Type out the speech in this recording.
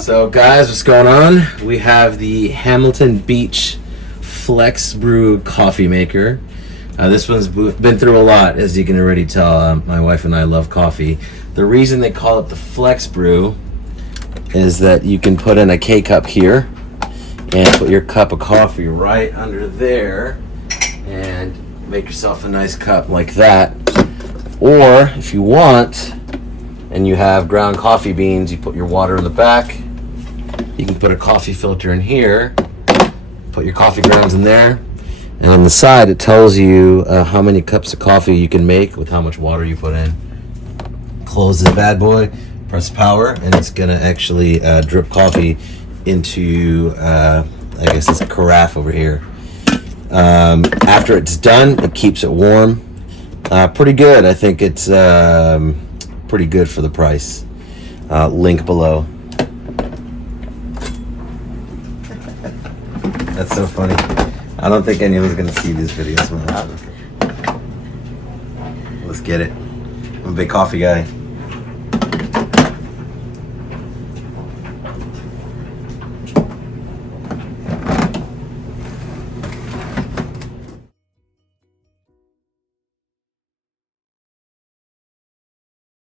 So guys, what's going on? We have the Hamilton Beach FlexBrew coffee maker. This one's been through a lot, as you can already tell. My wife and I love coffee. The reason they call it the FlexBrew is that you can put in a K-cup here and put your cup of coffee right under there and make yourself a nice cup like that. Or if you want, and you have ground coffee beans, you put your water in the back. You can put a coffee filter in here, put your coffee grounds in there, and on the side it tells you how many cups of coffee you can make with how much water you put in. Close this bad boy, press power, and it's gonna actually drip coffee into I guess it's a carafe over here. After it's done, it keeps it warm. Pretty good. I think it's pretty good for the price. Link below. That's so funny. I don't think anyone's gonna see these videos. Let's get it. I'm a big coffee guy.